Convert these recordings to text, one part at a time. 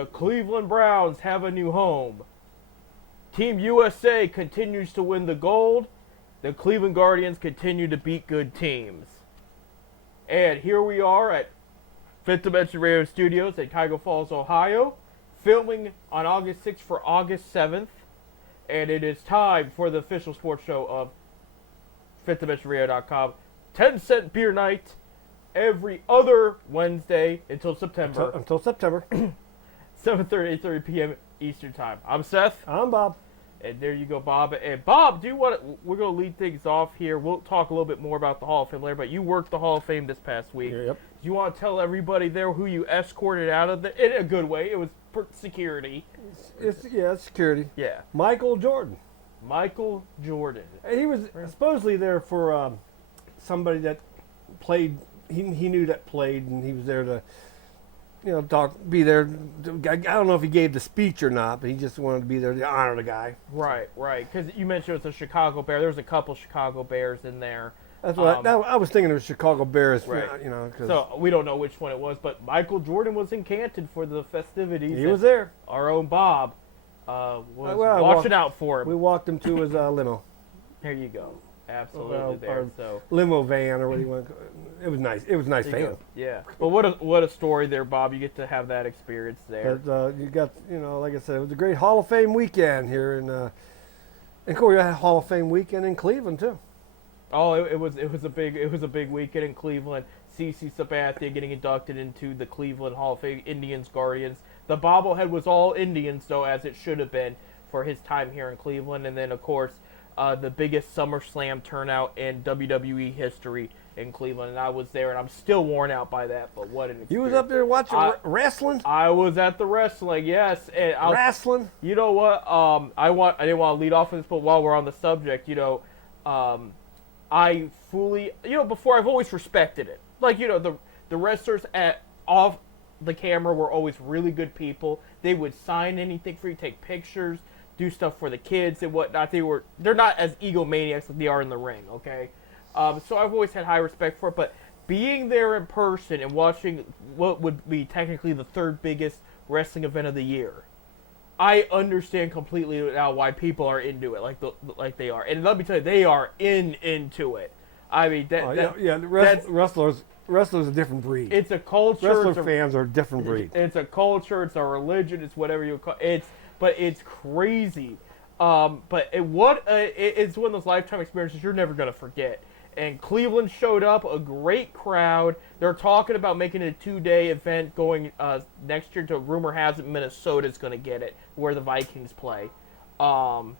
The Cleveland Browns have a new home. Team USA continues to win the gold. The Cleveland Guardians continue to beat good teams. And here we are at Fifth Dimension Radio Studios at Cuyahoga Falls, Ohio, filming on August 6th for August 7th. And it is time for the official sports show of FifthDimensionRadio.com. 10-cent beer night every other Wednesday until September. Until September. 7:30, 8:30 p.m. Eastern Time. I'm Seth. I'm Bob. And there you go, Bob. And Bob, we're going to lead things off here. We'll talk a little bit more about the Hall of Fame later, but you worked the Hall of Fame this past week. Yep. Do you want to tell everybody there who you escorted out of in a good way? It was security. It's security. Yeah. Michael Jordan. Michael Jordan. He was supposedly there for somebody that played. He knew that played, and he was there to, be there. I don't know if he gave the speech or not, but he just wanted to be there to honor the guy. Right. Because you mentioned it was a Chicago Bear. There was a couple Chicago Bears in there. That's what I was thinking. It was Chicago Bears, right? So we don't know which one it was, but Michael Jordan was in Canton for the festivities. He was there. Our own Bob was watching out for him. We walked him to his limo. There you go. Absolutely there. So limo van or what do you want to call it? It was nice. It was a nice van. Yeah. Well, what a story there, Bob. You get to have that experience there. But you got, like I said, it was a great Hall of Fame weekend here in and of course, we had a Hall of Fame weekend in Cleveland too. Oh, it was a big weekend in Cleveland. CeCe Sabathia getting inducted into the Cleveland Hall of Fame. Indians, Guardians. The bobblehead was all Indians, though, as it should have been for his time here in Cleveland. And then, of course, the biggest SummerSlam turnout in WWE history in Cleveland. And I was there, and I'm still worn out by that. But what an experience! You was up there watching wrestling? I was at the wrestling, yes. And wrestling? You know what? I didn't want to lead off with this, but while we're on the subject, I fully, before I've always respected it. Like, the wrestlers off the camera were always really good people. They would sign anything for you, take pictures, do stuff for the kids and whatnot. They're not as egomaniacs as they are in the ring, okay? So I've always had high respect for it, but being there in person and watching what would be technically the third biggest wrestling event of the year, I understand completely now why people are into it like they are. And let me tell you, they are into it. I mean, wrestlers a different breed. It's a culture. Wrestler fans are a different breed. It's a culture. It's a religion. It's whatever you call it. But it's crazy. It's one of those lifetime experiences you're never going to forget. And Cleveland showed up, a great crowd. They're talking about making it a 2-day event going next year to, rumor has it, Minnesota's going to get it, where the Vikings play. But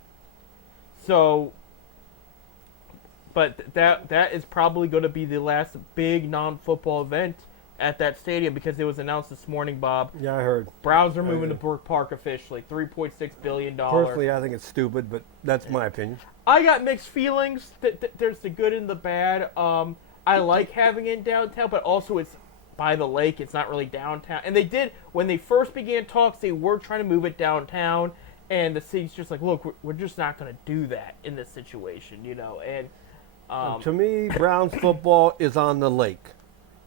that is probably going to be the last big non-football event at that stadium because it was announced this morning, Bob. Yeah, I heard. Browns are moving to Brook Park officially, $3.6 billion. Personally, I think it's stupid, but that's my opinion. I got mixed feelings. There's the good and the bad. I like having it in downtown, but also it's by the lake. It's not really downtown. And when they first began talks, they were trying to move it downtown, and the city's just like, look, we're just not going to do that in this situation, And to me, Browns football is on the lake.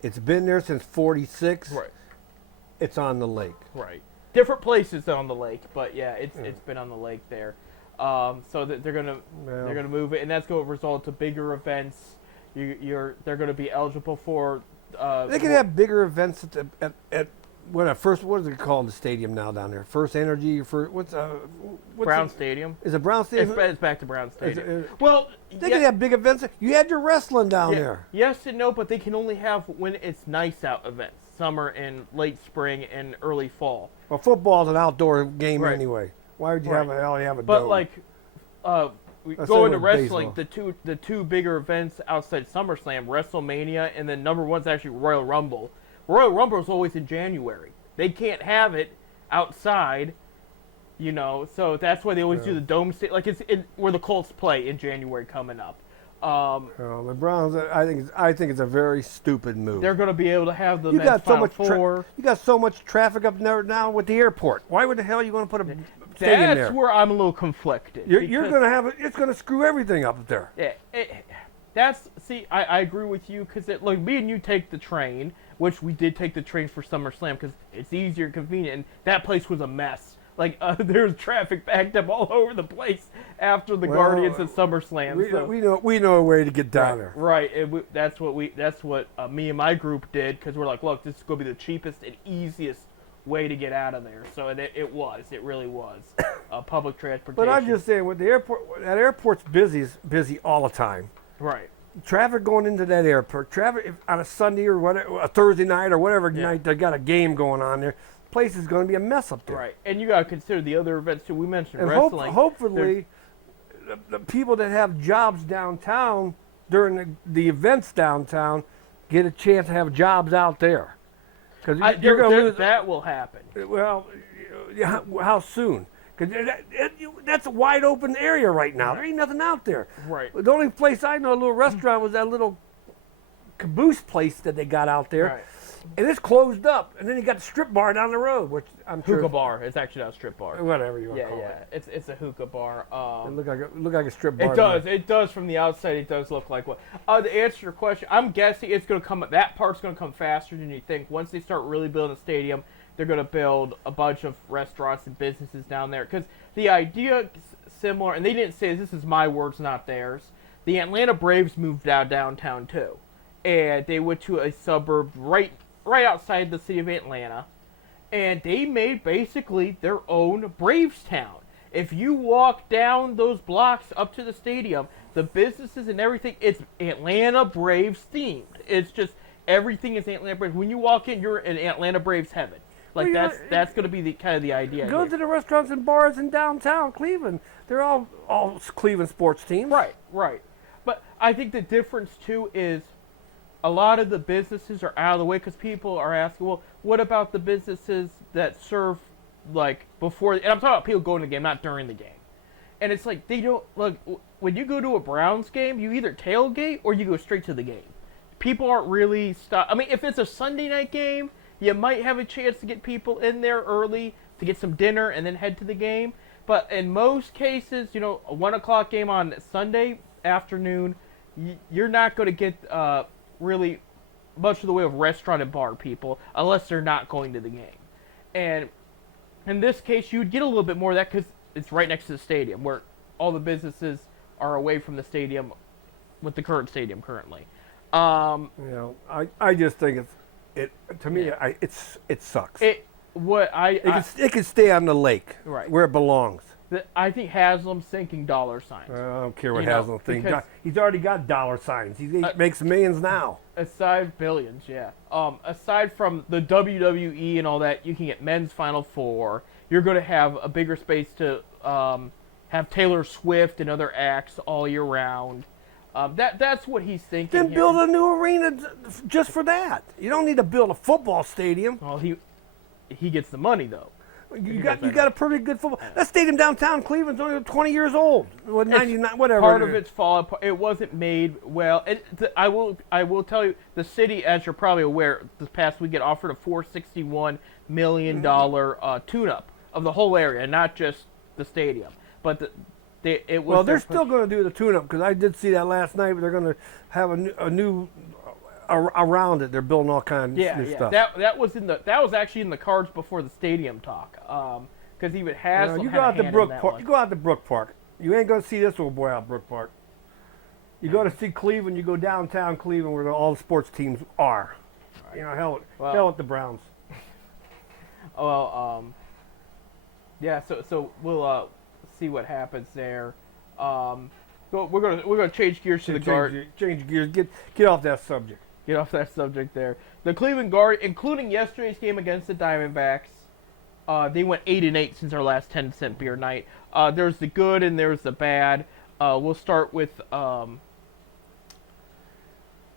It's been there since '46. Right. It's on the lake. Right. Different places on the lake, but yeah, it's been on the lake there. So they're gonna move it, and that's going to result to bigger events. They're going to be eligible for. They can have bigger events at what is it called, the stadium now down there? First Energy, what's Brown Stadium? Is it Brown Stadium? It's back to Brown Stadium. Well, they can have big events. You had your wrestling down there. Yes and no, but they can only have when it's nice out events, summer and late spring and early fall. Well, football's an outdoor game anyway. Why would you only have a But dome? Going to wrestling, the two bigger events outside SummerSlam, WrestleMania, and then number one's actually Royal Rumble. Royal Rumble is always in January. They can't have it outside, so that's why they always do the dome state, like it's where the Colts play in January coming up. The Browns, I think it's a very stupid move. They're going to be able to have the men's Final Four. You got so much traffic up there now with the airport. Why would the hell are you going to put a stadium there? That's where I'm a little conflicted. You're going to have it. It's going to screw everything up there. Yeah. I agree with you because me and you take the train. which we did take the trains for SummerSlam because it's easier and convenient. And that place was a mess. Like there was traffic backed up all over the place after the Guardians at SummerSlam. We know a way to get down there. Right. That's what me and my group did because we're like, look, this is going to be the cheapest and easiest way to get out of there. So it really was public transportation. But I'm just saying, with the airport, that airport's busy all the time. Right. Traffic going into that airport, traffic on a Sunday or whatever, a Thursday night or whatever night they got a game going on there. Place is going to be a mess up there. Right, and you got to consider the other events too. We mentioned and wrestling. Hopefully, the people that have jobs downtown during the events downtown get a chance to have jobs out there. Because you're going to lose. That will happen. Well, how soon? Because that's a wide open area right now. There ain't nothing out there. Right. The only place I know, a little restaurant, was that little caboose place that they got out there. Right. And it's closed up. And then you got the strip bar down the road, which I'm sure. Hookah bar. It's actually not a strip bar. Whatever you want to call it. It's a hookah bar. It look like a strip bar. It does. It does from the outside. It does look like one. To answer your question, I'm guessing it's going to come. That part's going to come faster than you think. Once they start really building a stadium, they're going to build a bunch of restaurants and businesses down there. Because the idea is similar, and they didn't say this is my words, not theirs. The Atlanta Braves moved downtown too, and they went to a suburb right outside the city of Atlanta, and they made basically their own Braves town. If you walk down those blocks up to the stadium, the businesses and everything, it's Atlanta Braves themed. It's just everything is Atlanta Braves. When you walk in, you're in Atlanta Braves heaven. Like that's going to be the kind of the idea. Go to the restaurants and bars in downtown Cleveland. They're all Cleveland sports teams. Right. But I think the difference too is a lot of the businesses are out of the way because people are asking, well, what about the businesses that serve like before? And I'm talking about people going to the game, not during the game. And it's like they don't like when you go to a Browns game, you either tailgate or you go straight to the game. People aren't really I mean, if it's a Sunday night game, you might have a chance to get people in there early to get some dinner and then head to the game. But in most cases, a 1 o'clock game on Sunday afternoon, you're not going to get really much of the way of restaurant and bar people unless they're not going to the game. And in this case, you would get a little bit more of that because it's right next to the stadium where all the businesses are away from the stadium with the current stadium currently. I just think it sucks. It can stay on the lake where it belongs. I think Haslam's thinking dollar signs. I don't care what Haslam thinks. He's already got dollar signs. He makes millions now. Billions, yeah. Aside from the WWE and all that, you can get men's Final Four. You're going to have a bigger space to have Taylor Swift and other acts all year round. That's what he's thinking. Then build a new arena just for that. You don't need to build a football stadium. Well, he gets the money though. You got a pretty good football. That stadium downtown Cleveland's only 20 years old. 99, whatever. Part of it's falling apart. It wasn't made well. I will tell you, the city, as you're probably aware, this past weekend offered a $461 million tune-up of the whole area, not just the stadium. But they're still going to do the tune-up because I did see that last night. But they're going to have a new around it. They're building all kinds of new stuff. That was actually in the cards before the stadium talk. Because even Haslam you go out to Brook Park. You go out to Brook Park. You ain't going to see this old boy out Brook Park. You go to see Cleveland. You go downtown Cleveland where all the sports teams are. Right. Hell with the Browns. Well, yeah. So we'll see what happens there. We're gonna change gears to the Guard. Change gears. Get off that subject. Get off that subject there. The Cleveland Guard, including yesterday's game against the Diamondbacks, they went 8-8 since our last 10-cent beer night. There's the good and there's the bad. We'll start with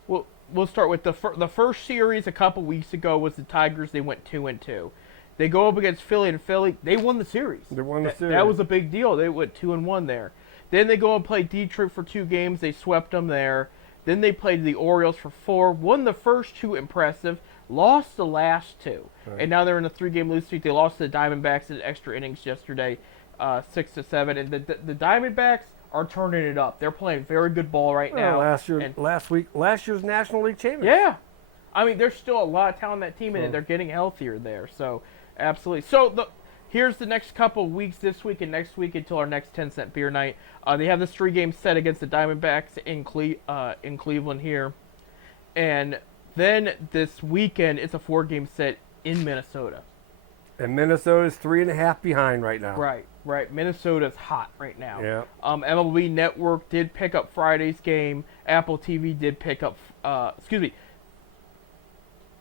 we'll start with the first series a couple weeks ago was the Tigers. They went 2-2. They go up against Philly, and Philly, they won the series. They won the series. That was a big deal. They went 2-1 there. Then they go and play Detroit for 2 games. They swept them there. Then they played the Orioles for 4. Won the first 2, impressive. Lost the last 2. Right. And now they're in a 3-game losing streak. They lost to the Diamondbacks in extra innings yesterday, 6-7. And the Diamondbacks are turning it up. They're playing very good ball right now. Last year's National League champions. Yeah. I mean, there's still a lot of talent on that team, and they're getting healthier there. So, absolutely. So, here's the next couple of weeks, this week and next week, until our next 10-cent beer night. They have this 3-game set against the Diamondbacks in Cleveland here. And then this weekend, it's a 4-game set in Minnesota. And Minnesota's 3.5 behind right now. Right. Minnesota's hot right now. Yeah. MLB Network did pick up Friday's game. Apple TV did pick up.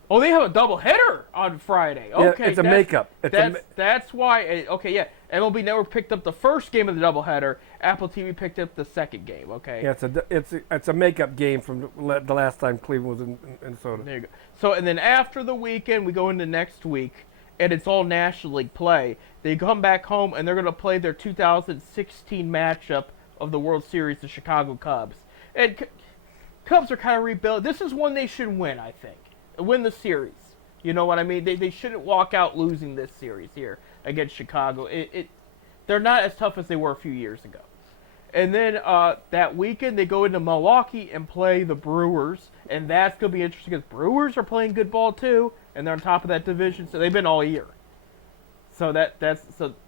Oh, they have a doubleheader on Friday. Okay, yeah, it's a makeup. That's why. Okay, yeah. MLB Network picked up the first game of the doubleheader. Apple TV picked up the second game. Okay. Yeah, it's a makeup game from the last time Cleveland was in Minnesota. There you go. So, and then after the weekend, we go into next week, and it's all National League play. They come back home, and they're going to play their 2016 matchup of the World Series, the Chicago Cubs. And Cubs are kind of rebuilt. This is one they should win, I think. Win the series. You know what I mean? They shouldn't walk out losing this series here against Chicago. They're not as tough as they were a few years ago. And then that weekend, they go into Milwaukee and play the Brewers. And that's going to be interesting because Brewers are playing good ball too. And they're on top of that division. So they've been all year. So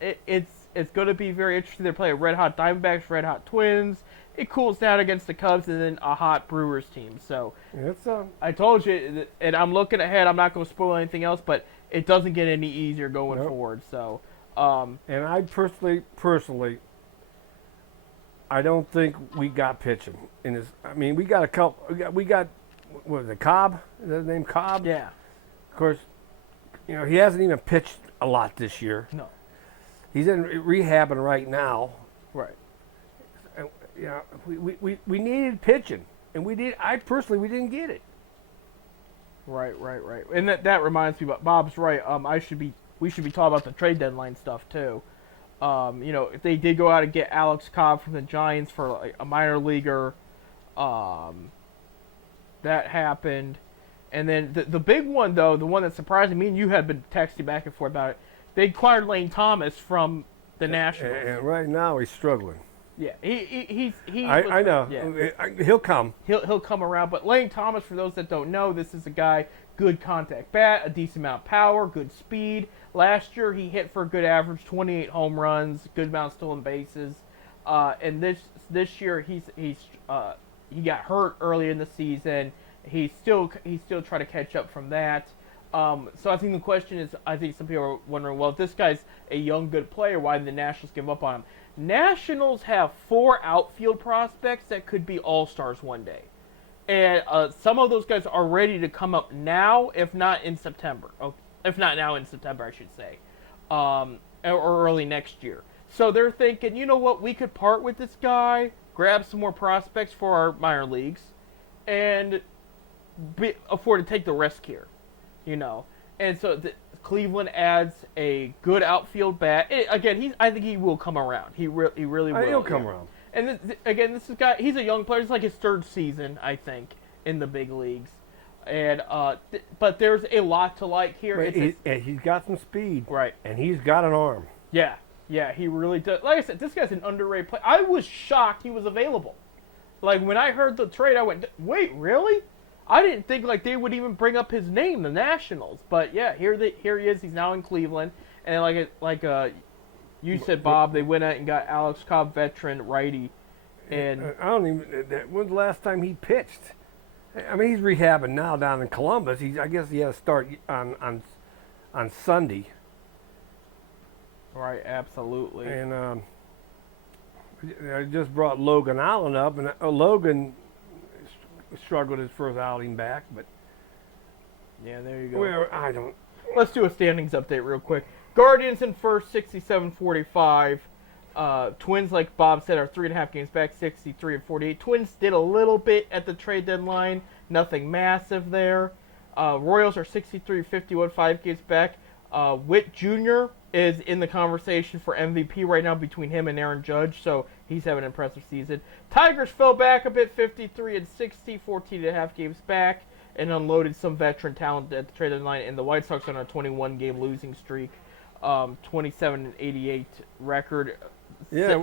it's going to be very interesting. They're playing Red Hot Diamondbacks, Red Hot Twins. It cools down against the Cubs and then a hot Brewers team. So I told you, and I'm looking ahead. I'm not going to spoil anything else, but it doesn't get any easier going forward. So, and I personally, I don't think we got pitching in this. I mean, we got a couple. We got what was it, Cobb? Is that his name, Cobb? Yeah. Of course, he hasn't even pitched a lot this year. No. He's in rehabbing right now. Right. We needed pitching, and we didn't get it. Right. And that reminds me, but Bob's right. We should be talking about the trade deadline stuff too. If they did go out and get Alex Cobb from the Giants for like a minor leaguer, that happened. And then the big one though, the one that surprised me, and you had been texting back and forth about it, they acquired Lane Thomas from the Nationals. And right now he's struggling. Yeah, I know. Yeah. He'll come. He'll come around. But Lane Thomas, for those that don't know, this is a guy, good contact bat, a decent amount of power, good speed. Last year he hit for a good average, 28 home runs, good amount of stolen bases. And this year he got hurt early in the season. He's still trying to catch up from that. So I think the question is, I think some people are wondering, well, if this guy's a young, good player, why did the Nationals give up on him? Nationals have 4 outfield prospects that could be all-stars one day. And some of those guys are ready to come up now, if not in September. If not now in September, I should say. Or early next year. So they're thinking, you know what, we could part with this guy, grab some more prospects for our minor leagues, and afford to take the risk here. And so Cleveland adds a good outfield bat. I think he will come around. He really will. He'll come around. And this guy, he's a young player. It's like his 3rd season, I think, in the big leagues. And but there's a lot to like here. And he's got some speed. Right. And he's got an arm. Yeah, he really does. Like I said, this guy's an underrated player. I was shocked he was available. Like, when I heard the trade, I went, wait, really? I didn't think they would even bring up his name, the Nationals. But yeah, here he is. He's now in Cleveland, and you said, Bob, they went out and got Alex Cobb, veteran righty. And I don't even. When's the last time he pitched? I mean, he's rehabbing now down in Columbus. I guess he had to start on Sunday. Right, absolutely. And I just brought Logan Allen up, and Logan struggled his first outing back, but yeah, there you go. Well, Let's do a standings update real quick. Guardians in first, 67-45. Twins, like Bob said, are 3.5 games back, 63-48. Twins did a little bit at the trade deadline, nothing massive there. Royals are 63-51, 5 games back. Witt Jr. is in the conversation for MVP right now between him and Aaron Judge, so he's having an impressive season. Tigers fell back a bit, 53-60, 14.5 games back, and unloaded some veteran talent at the trade deadline. And the White Sox are on a 21-game losing streak, 27-88 record. Yeah, so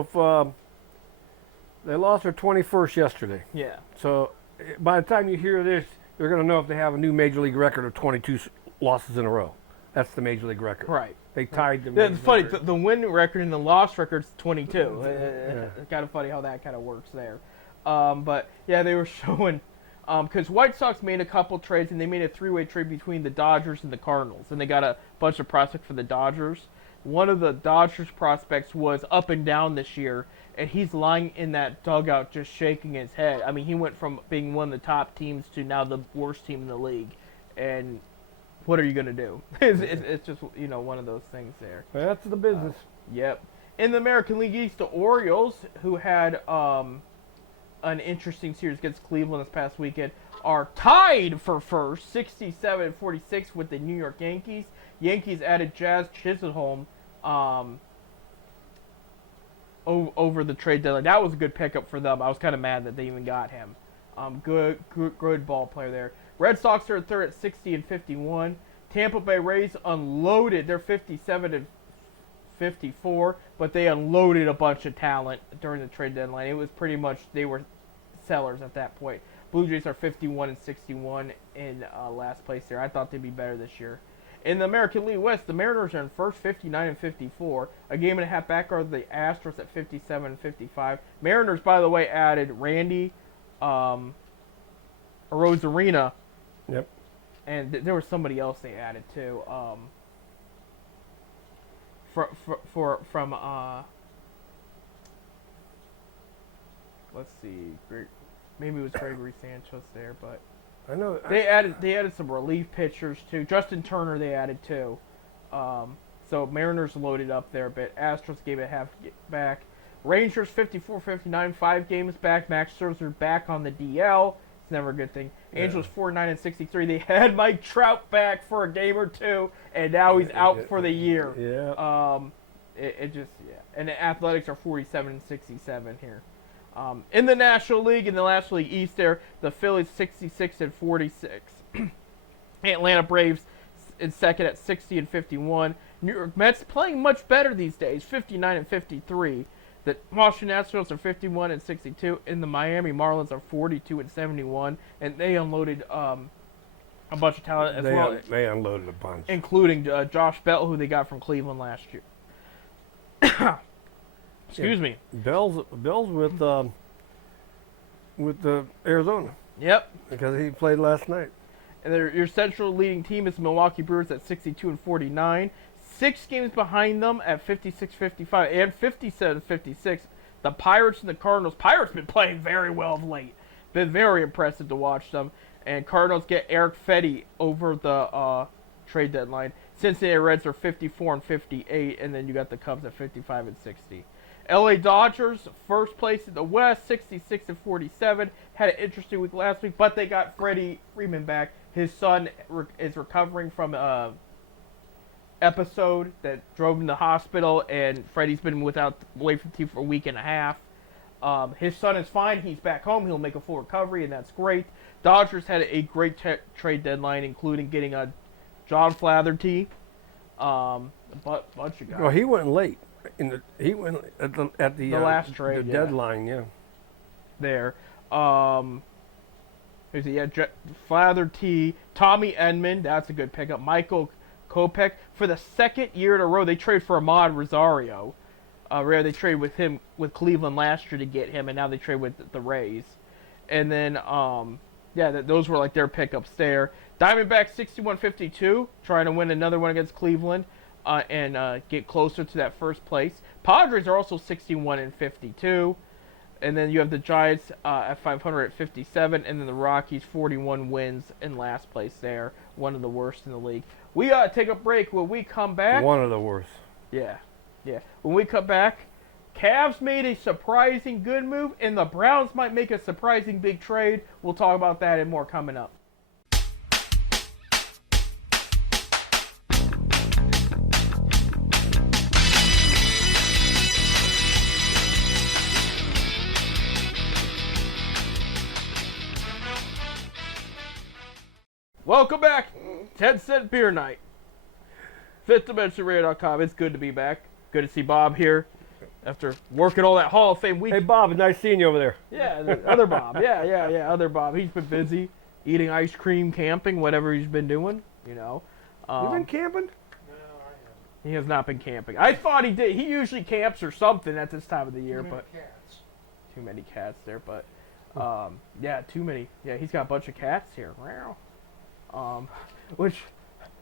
if they lost their 21st yesterday. Yeah. So by the time you hear this, They're going to know if they have a new major league record of 22 losses in a row. That's the major league record. Right. They tied the. It's funny. The win record and the loss record's 22. Yeah. It's kind of funny how that kind of works there. But yeah, they were showing because White Sox made a couple trades and they made a three-way trade between the Dodgers and the Cardinals, and they got a bunch of prospects for the Dodgers. One of the Dodgers prospects was up and down this year, and he's lying in that dugout just shaking his head. I mean, he went from being one of the top teams to now the worst team in the league, and what are you going to do? It's just, one of those things there. That's the business. Yep. In the American League East, the Orioles, who had an interesting series against Cleveland this past weekend, are tied for first, 67-46 with the New York Yankees. Yankees added Jazz Chisholm over the trade deadline. That was a good pickup for them. I was kind of mad that they even got him. Good ball player there. Red Sox are third at 60-51. Tampa Bay Rays unloaded. They're 57-54, but they unloaded a bunch of talent during the trade deadline. It was pretty much they were sellers at that point. Blue Jays are 51-61 in last place there. I thought they'd be better this year. In the American League West, the Mariners are in first, 59-54. A game and a half back are the Astros at 57-55. Mariners, by the way, added Randy Arozarena. Yep. And there was somebody else they added too. From let's see, maybe it was Gregory Sanchez there, but I know they added some relief pitchers too. Justin Turner they added too. So Mariners loaded up there a bit. Astros gave it a half back. Rangers 54-59, 5 games back. Max Scherzer back on the DL. It's never a good thing. Angels 49-63. They had Mike Trout back for a game or two, and now he's out for the year. Yeah. And the Athletics are 47-67 here. In the National League, in the National League East, there the Phillies 66-46. Atlanta Braves in second at 60-51. New York Mets playing much better these days, 59-53. The Washington Nationals are 51-62, and the Miami Marlins are 42-71, and they unloaded a bunch of talent as well. They unloaded a bunch, including Josh Bell, who they got from Cleveland last year. Excuse me. Bell's with Arizona. Yep. Because he played last night. And your Central leading team is the Milwaukee Brewers at 62-49. 6 games behind them at 56-55 and 57-56. The Pirates and the Cardinals. Pirates been playing very well of late. Been very impressive to watch them. And Cardinals get Eric Fedde over the trade deadline. Cincinnati Reds are 54-58, and then you got the Cubs at 55-60. LA Dodgers, first place in the West, 66-47. Had an interesting week last week, but they got Freddie Freeman back. His son is recovering from episode that drove him to the hospital, and Freddie's been away from the team for a week and a half. His son is fine. He's back home. He'll make a full recovery, and that's great. Dodgers had a great trade deadline, including getting a John Flaherty, a bunch of guys. Well, he went late. He went at the last trade, the deadline, yeah. There. Flaherty, Tommy Edman, that's a good pickup. Michael Kopech. For the second year in a row, they trade for Ahmad Rosario. They traded with Cleveland last year to get him, and now they trade with the Rays. And then, those were like their pickups there. Diamondbacks 61-52, trying to win another one against Cleveland and get closer to that first place. Padres are also 61-52. And then you have the Giants at 500-57, and then the Rockies 41 wins in last place there, one of the worst in the league. We got to take a break. When we come back, one of the worst. Yeah. When we come back, Cavs made a surprising good move, and the Browns might make a surprising big trade. We'll talk about that and more coming up. Welcome back. 10-cent beer night. FifthDimensionRadio.com. It's good to be back. Good to see Bob here after working all that Hall of Fame week. Hey, Bob, nice seeing you over there. Yeah, the other Bob. Yeah, other Bob. He's been busy. eating ice cream, camping, whatever he's been doing. You know. You been camping? He has not been camping. I thought he did. He usually camps or something at this time of the year, but too many cats there. But yeah, too many. Yeah, he's got a bunch of cats here. Which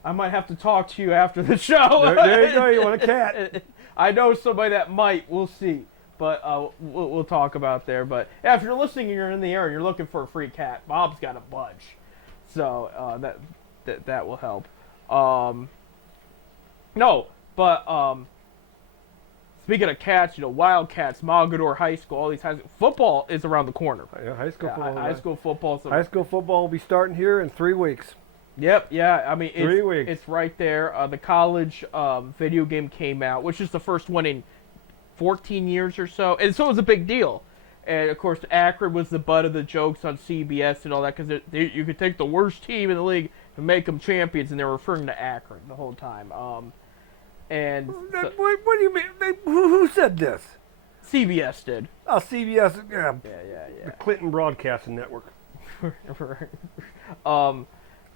I might have to talk to you after the show. There you go. You want a cat? I know somebody that might. We'll see. But we'll talk about there. But yeah, if you're listening and you're in the area and you're looking for a free cat, Bob's got a bunch. So that will help. No, but speaking of cats, Wildcats, Mogador High School, all these high school football is around the corner. Yeah, high school football. High school football. So high school football will be starting here in 3 weeks. Yep. Yeah. I mean, 3 weeks. It's right there. The college video game came out, which is the first one in 14 years or so, and so it was a big deal. And of course, Akron was the butt of the jokes on CBS and all that because you could take the worst team in the league and make them champions, and they were referring to Akron the whole time. And what do you mean? Who said this? CBS did. Oh, CBS. Yeah. The Clinton Broadcasting Network.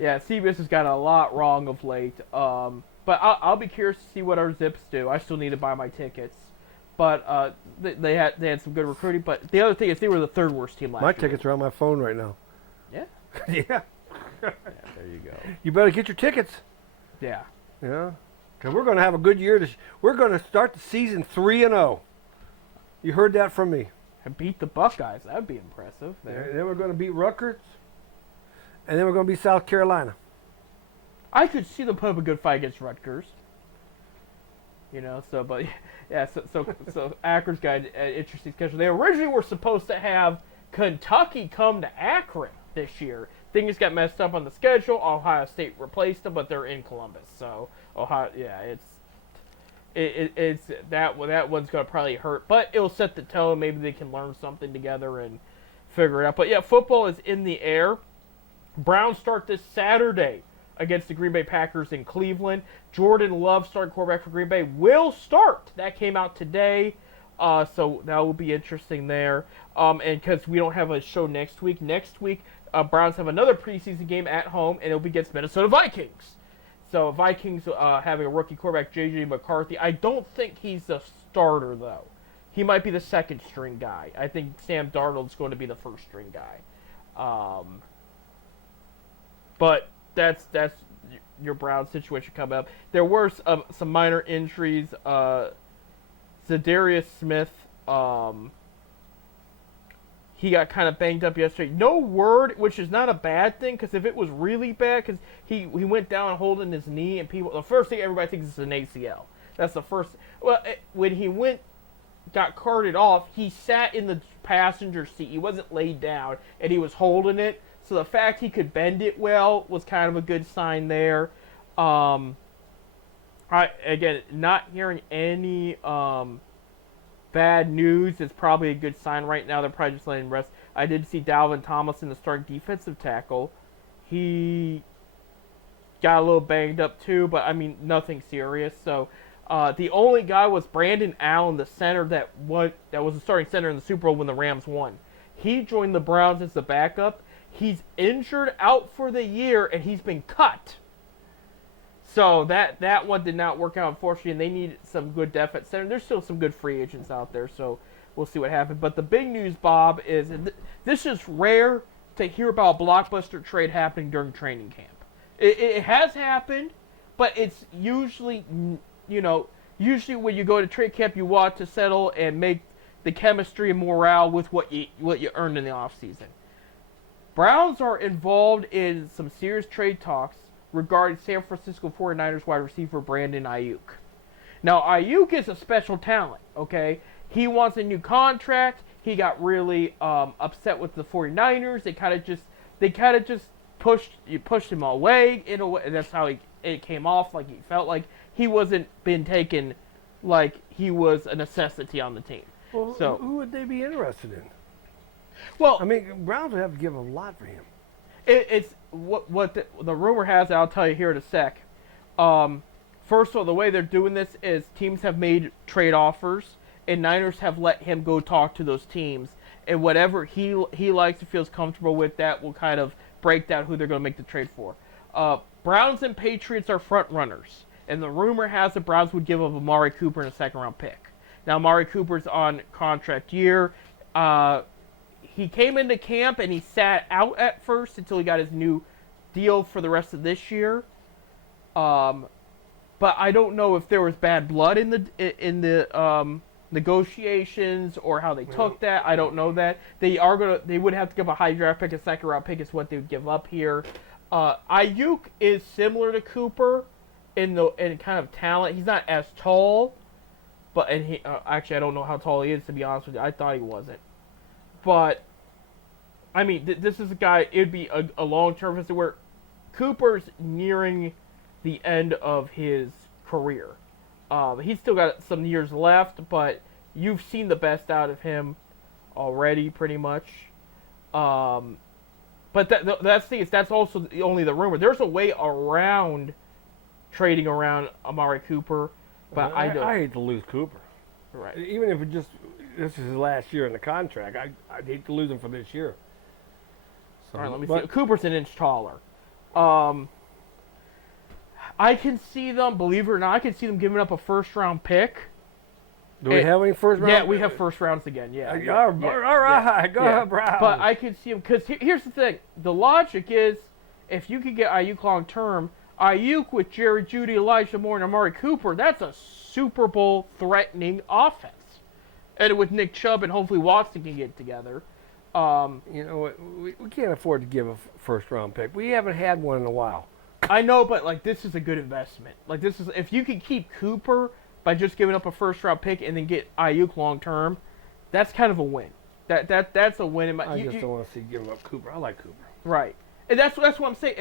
Yeah, CBS has got a lot wrong of late. But I'll be curious to see what our Zips do. I still need to buy my tickets. But they had some good recruiting. But the other thing is they were the third worst team last year. My tickets are on my phone right now. Yeah? Yeah. Yeah, there you go. You better get your tickets. Yeah. Yeah. Because we're going to have a good year. We're going to start the season 3-0. You heard that from me. And beat the Buckeyes. That would be impressive. There. And then we're going to beat Rutgers. And then we're going to beat South Carolina. I could see them put up a good fight against Rutgers. But yeah, so Akron's got an interesting schedule. They originally were supposed to have Kentucky come to Akron this year. Things got messed up on the schedule. Ohio State replaced them, but they're in Columbus. So Ohio, yeah, it's that one's gonna probably hurt, but it'll set the tone. Maybe they can learn something together and figure it out. But yeah, football is in the air. Browns start this Saturday against the Green Bay Packers in Cleveland. Jordan Love, starting quarterback for Green Bay, will start. That came out today, so that will be interesting there. And because we don't have a show next week, Browns have another preseason game at home, and it'll be against Minnesota Vikings. So Vikings having a rookie quarterback, J.J. McCarthy. I don't think he's the starter, though. He might be the second-string guy. I think Sam Darnold's going to be the first-string guy. But that's your Browns situation coming up. There were some minor injuries. Zadarius Smith, he got kind of banged up yesterday. No word, which is not a bad thing, because if it was really bad, because he went down holding his knee, and the first thing everybody thinks is an ACL. That's the first. Well, when he got carted off, he sat in the passenger seat. He wasn't laid down, and he was holding it. So the fact he could bend it well was kind of a good sign there. Again, not hearing any bad news is probably a good sign right now. They're probably just letting him rest. I did see Dalvin Tomlinson, the starting defensive tackle. He got a little banged up too, but I mean nothing serious. So the only guy was Brandon Allen, the center that was the starting center in the Super Bowl when the Rams won. He joined the Browns as the backup. He's injured, out for the year, and he's been cut. So that one did not work out, unfortunately, and they need some good depth at center. There's still some good free agents out there, so we'll see what happens. But the big news, Bob, is this is rare to hear about a blockbuster trade happening during training camp. It has happened, but it's usually, usually when you go to trade camp, you want to settle and make the chemistry and morale with what you earned in the offseason. Browns are involved in some serious trade talks regarding San Francisco 49ers wide receiver Brandon Ayuk. Now, Ayuk is a special talent, okay? He wants a new contract. He got really upset with the 49ers. They kind of just pushed him away in a way. That's how it came off. Like he felt like he wasn't been taken like he was a necessity on the team. Well, so who would they be interested in? Well, I mean, Browns would have to give a lot for him. It's what the rumor has. I'll tell you here in a sec. First of all, the way they're doing this is teams have made trade offers, and Niners have let him go talk to those teams, and whatever he likes and feels comfortable with, that will kind of breakdown who they're going to make the trade for. Browns and Patriots are front runners, and the rumor has the Browns would give up Amari Cooper in a second-round pick. Now, Amari Cooper's on contract year. He came into camp and he sat out at first until he got his new deal for the rest of this year. But I don't know if there was bad blood in the negotiations or how they took that. I don't know that. They would have to give a high draft pick, a second round pick is what they would give up here. Ayuk is similar to Cooper in kind of talent. He's not as tall, but he actually I don't know how tall he is, to be honest with you. I thought he wasn't. But I mean, this is a guy. It'd be a long-term visit where Cooper's nearing the end of his career. He's still got some years left, but you've seen the best out of him already, pretty much. But that's the thing is that's also only the rumor. There's a way around trading around Amari Cooper, but I hate to lose Cooper. Right. Even if this is his last year in the contract, I'd hate to lose him for this year. So, all right, let me see. Cooper's an inch taller. I can see them, believe it or not, I can see them giving up a first-round pick. Do we have any first round? Yeah, we have first rounds again. Yeah. All right, go ahead, Brown. But I can see them because here's the thing: the logic is, if you can get Ayuk long term, Ayuk with Jerry Jeudy, Elijah Moore, and Amari Cooper, that's a Super Bowl threatening offense. And with Nick Chubb and hopefully Watson can get together. You know what? We can't afford to give a first round pick. We haven't had one in a while. I know, but like this is a good investment. Like this is if you can keep Cooper by just giving up a first round pick and then get Ayuk long term, that's kind of a win. That's a win. I just don't want to see giving up Cooper. I like Cooper. Right, and that's what I'm saying.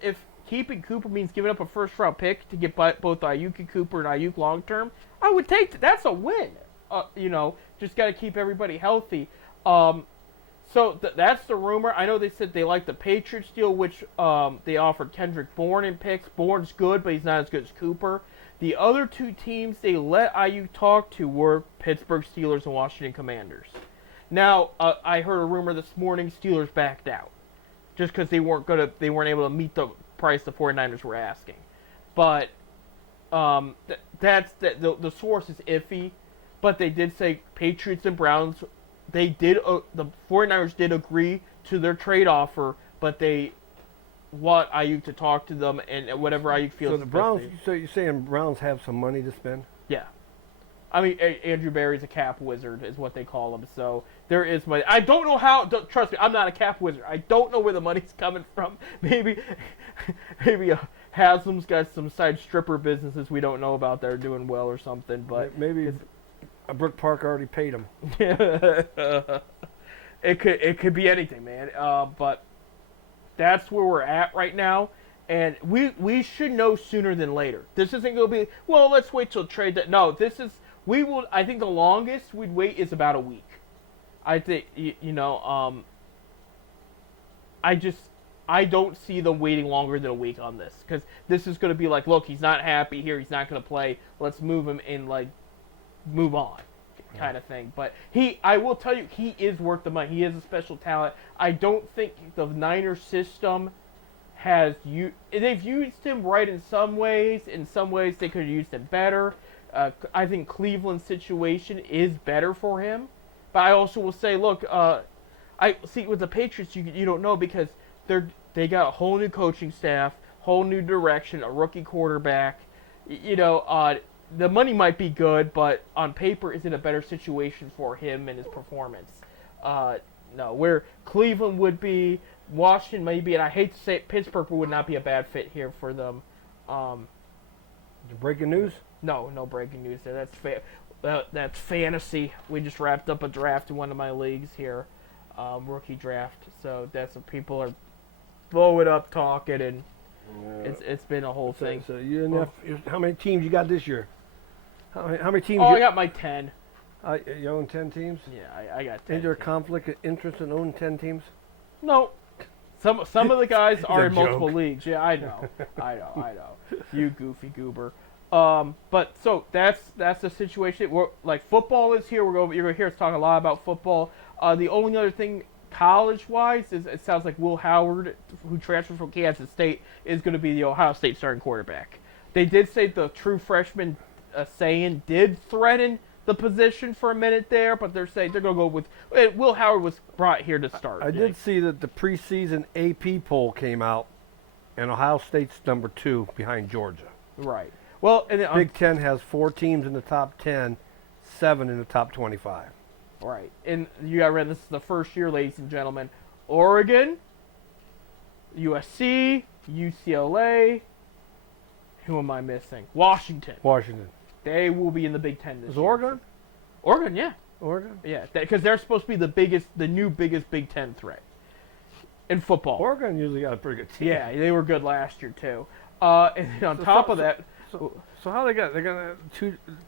If keeping Cooper means giving up a first round pick to get both Ayuk and Cooper and Ayuk long term, I would take that. That's a win. Just got to keep everybody healthy. So that's the rumor. I know they said they like the Patriots deal, which they offered Kendrick Bourne in picks. Bourne's good, but he's not as good as Cooper. The other two teams they let Ayuk talk to were Pittsburgh Steelers and Washington Commanders. Now, I heard a rumor this morning Steelers backed out just because they weren't able to meet the price the 49ers were asking. But the source is iffy. But they did say Patriots and Browns. The 49ers did agree to their trade offer, but they want Ayuk to talk to them and whatever Ayuk feels. So the Browns. So you're saying Browns have some money to spend? Yeah, I mean Andrew Berry's a cap wizard, is what they call him. So there is money. I don't know how. Trust me, I'm not a cap wizard. I don't know where the money's coming from. Maybe Haslam's got some side stripper businesses we don't know about that are doing well or something. But maybe. Brook Park already paid him. It could be anything, man. But that's where we're at right now, and we should know sooner than later. This isn't going to be let's wait till trade that. No, this is we will. I think the longest we'd wait is about a week. I think I don't see them waiting longer than a week on this because this is going to be like, look, he's not happy here. He's not going to play. Let's move him and move on kind of thing. But I will tell you, he is worth the money. He is a special talent. I don't think the Niners system they've used him right in some ways. In some ways, they could have used him better. I think Cleveland's situation is better for him. But I also will say, look, I see with the Patriots, you don't know because they got a whole new coaching staff, whole new direction, a rookie quarterback. The money might be good, but on paper, is it a better situation for him and his performance? No, where Cleveland would be, Washington maybe, and I hate to say it, Pittsburgh would not be a bad fit here for them. Breaking news? No breaking news there. That's fantasy. We just wrapped up a draft in one of my leagues here, rookie draft. So that's what people are blowing up, talking, and it's been a whole thing. So how many teams you got this year? How many teams? I got my 10. You own 10 teams? Yeah, I got 10. Is there a conflict of interest in owning 10 teams? No. Some of the guys are in multiple joke. leagues. Yeah, I know. You goofy goober. But so that's the situation. Football is here. You're gonna hear us talk a lot about football. The only other thing college-wise, it sounds like Will Howard, who transferred from Kansas State, is going to be the Ohio State starting quarterback. They did say the true freshman Sayin did threaten the position for a minute there, but they're saying they're going to go with Will Howard was brought here to start. I did see that the preseason AP poll came out, and Ohio State's number 2 behind Georgia. Right. Well, and then, Big Ten has 4 teams in the top 10, 7 in the top 25. Right. And you got read this is the first year, ladies and gentlemen. Oregon, USC, UCLA. Who am I missing? Washington. They will be in the Big Ten this year. Oregon? Oregon, yeah. Oregon? Yeah, because they're supposed to be the new biggest Big Ten threat in football. Oregon usually got a pretty good team. Yeah, they were good last year too. And then on top of that, So how they got? They got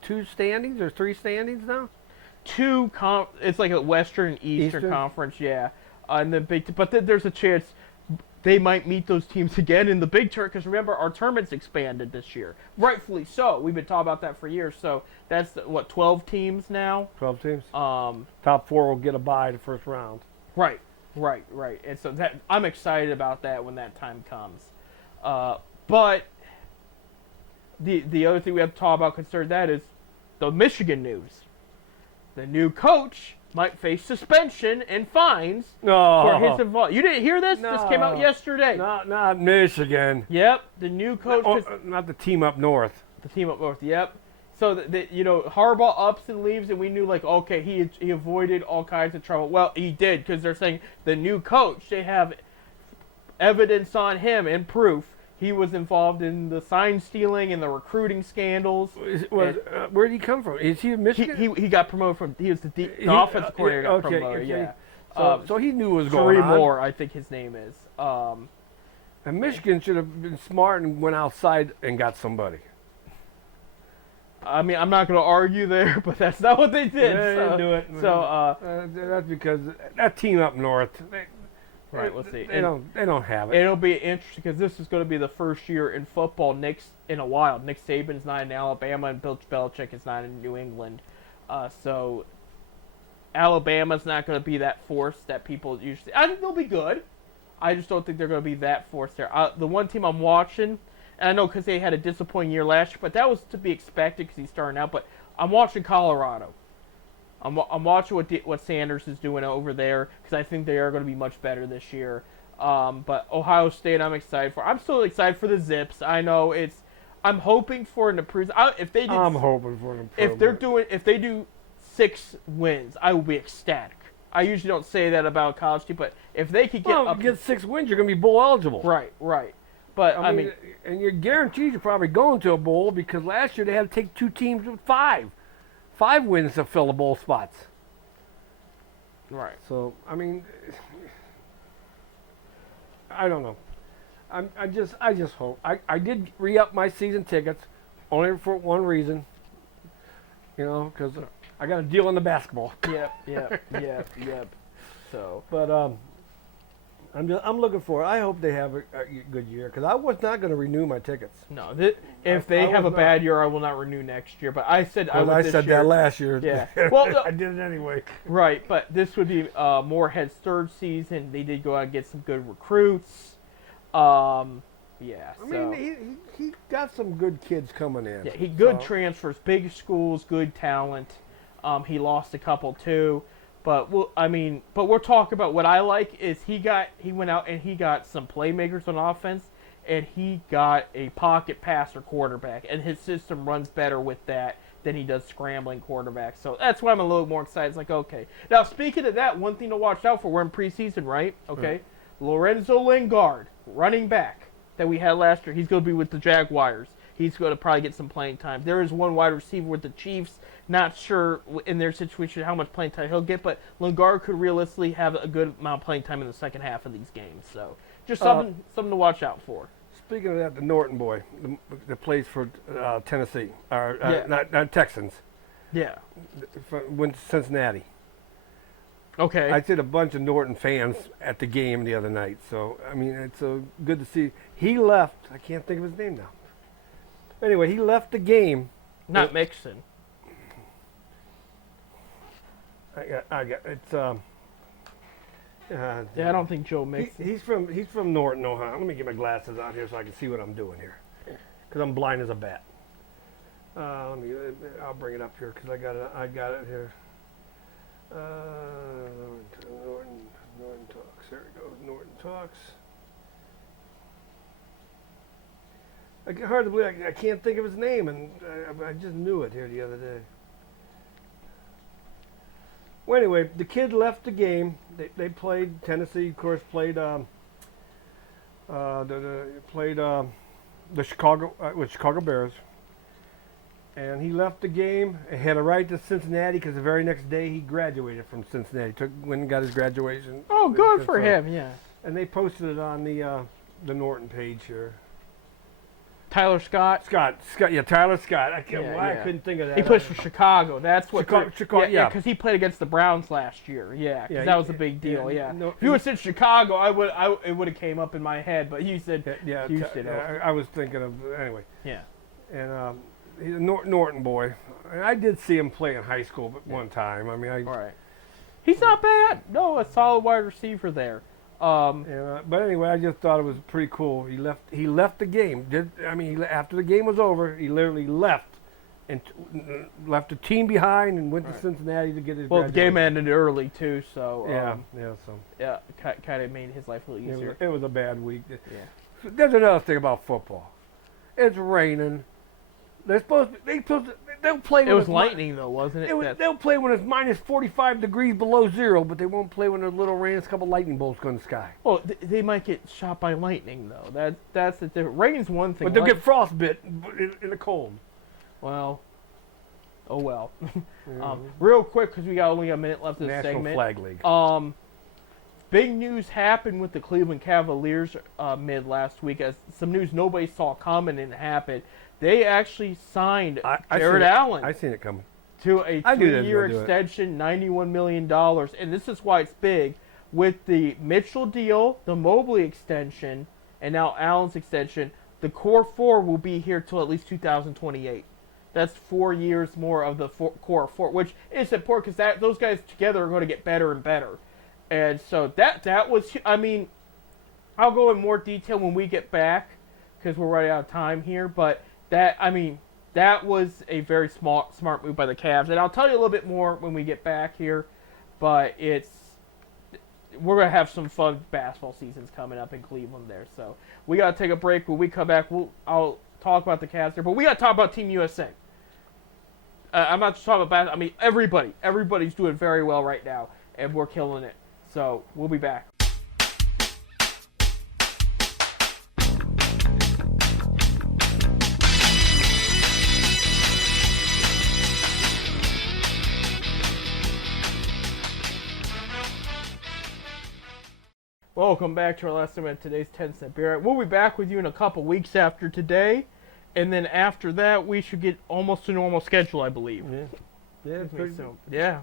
two standings or 3 standings now? it's like a Western and Eastern Conference, yeah. And the but then there's a chance they might meet those teams again in the Big Tournament, because remember, our tournament's expanded this year. Rightfully so. We've been talking about that for years. So that's, 12 teams now? 12 teams. Top 4 will get a bye the first round. Right. And so I'm excited about that when that time comes. But the other thing we have to talk about concerning that is the Michigan news. The new coach might face suspension and fines for his involvement. You didn't hear this? No. This came out yesterday. Not Michigan. Yep, the new coach. Not the team up north. The team up north, yep. So, Harbaugh ups and leaves, and we knew, okay, he avoided all kinds of trouble. Well, he did, because they're saying the new coach, they have evidence on him and proof he was involved in the sign stealing and the recruiting scandals. Where did he come from? Is he in Michigan? He got promoted from. He was the offensive coordinator. Got promoted. Yeah. So he knew what was going on. Three more, I think his name is. And Michigan should have been smart and went outside and got somebody. I mean, I'm not going to argue there, but that's not what they did. They didn't do it. So that's because that team up north. Right, let's see. They don't have it. It'll be interesting because this is going to be the first year in football in a while. Nick Saban's not in Alabama, and Bill Belichick is not in New England. So Alabama's not going to be that force that people usually. I think they'll be good. I just don't think they're going to be that force there. The one team I'm watching, and I know because they had a disappointing year last year, but that was to be expected because he's starting out. But I'm watching Colorado. I'm watching what Sanders is doing over there because I think they are going to be much better this year. But Ohio State, I'm excited for. I'm still excited for the Zips. I know I'm hoping for an improvement. I'm hoping for an improvement. If they do 6 wins, I will be ecstatic. I usually don't say that about college team, but if they could get 6 wins, you're going to be bowl eligible. Right. But I mean, and you're guaranteed you're probably going to a bowl because last year they had to take 2 teams with 5 wins to fill the bowl spots. Right. So I mean, I don't know. I just hope. I did re-up my season tickets, only for one reason. Because I got a deal on the basketball. Yep. So, but I'm looking for it. I hope they have a good year because I was not going to renew my tickets. No, if they have a bad year, I will not renew next year. But I said I said that last year. Yeah. Well, I did it anyway. Right, but this would be Moorhead's 3rd season. They did go out and get some good recruits. Yeah. I mean, he got some good kids coming in. Yeah, good transfers, big schools, good talent. He lost a couple too. But we're talking about what I like is he went out and he got some playmakers on offense, and he got a pocket passer quarterback, and his system runs better with that than he does scrambling quarterbacks. So that's why I'm a little more excited. It's like, okay. Now, speaking of that, one thing to watch out for, we're in preseason, right? Okay. Lorenzo Lingard, running back that we had last year, he's going to be with the Jaguars. He's going to probably get some playing time. There is one wide receiver with the Chiefs. Not sure in their situation how much playing time he'll get, but Lingard could realistically have a good amount of playing time in the second half of these games. So just something to watch out for. Speaking of that, the Norton boy that plays for Tennessee, not Texans. Yeah. Went to Cincinnati. Okay. I did a bunch of Norton fans at the game the other night. So, I mean, it's good to see. He left. I can't think of his name now. Anyway, he left the game. Not Mixon. I got it's Yeah, I don't think Joe Mixon. He's from Norton, Ohio. Let me get my glasses on here so I can see what I'm doing here, because I'm blind as a bat. I'll bring it up here because I got it here. Norton Talks. There it goes. Norton Talks. I can hardly believe I can't think of his name, and I just knew it here the other day. Well, anyway, the kid left the game. They played Tennessee, of course, played the Chicago Bears, and he left the game and had a ride to Cincinnati because the very next day he graduated from Cincinnati. Went and got his graduation. Oh, good for him, yeah. And they posted it on the Norton page here. Tyler Scott. Yeah, Tyler Scott. I couldn't think of that. He plays for Chicago. That's what. Chicago, yeah. Because he played against the Browns last year. Yeah, because that was a big deal. Yeah. No, if you would said Chicago, it would have came up in my head. But you said Houston. I was thinking of anyway. Yeah. And he's a Norton boy. And I did see him play in high school one time. I mean, all right. He's not bad. No, a solid wide receiver there. But anyway, I just thought it was pretty cool. He left the game. After the game was over, he literally left and left the team behind and went to Cincinnati to get his. Well, the game ended early too, so kind of made his life a little easier. It was a bad week. Yeah. There's another thing about football. It's raining. They'll play. It was lightning though, wasn't it? They'll play when it's minus 45 degrees below zero, but they won't play when there's little rain. It's a couple lightning bolts go in the sky. Well, they might get shot by lightning though. That's the difference. Rain's one thing, but they'll get frostbit in the cold. Well, oh well. Real quick, because we only got a minute left in this National segment. Flag League. Big news happened with the Cleveland Cavaliers mid last week. As some news nobody saw coming and happened. They actually signed Jared Allen. I seen it coming. To a 3-year extension, $91 million. And this is why it's big. With the Mitchell deal, the Mobley extension, and now Allen's extension, the core four will be here till at least 2028. That's 4 years more of the core four, which is important because those guys together are going to get better and better. And so that was, I'll go in more detail when we get back because we're running out of time here, but that was a very smart move by the Cavs. And I'll tell you a little bit more when we get back here, but we're going to have some fun basketball seasons coming up in Cleveland there. So we got to take a break. When we come back, I'll talk about the Cavs there, but we got to talk about Team USA. I'm not just talking about basketball. Everybody's doing very well right now, and we're killing it. So we'll be back. Welcome back to our last segment of today's 10-Cent Beer. We'll be back with you in a couple weeks after today, and then after that, we should get almost a normal schedule, I believe. Yeah, pretty soon. Yeah,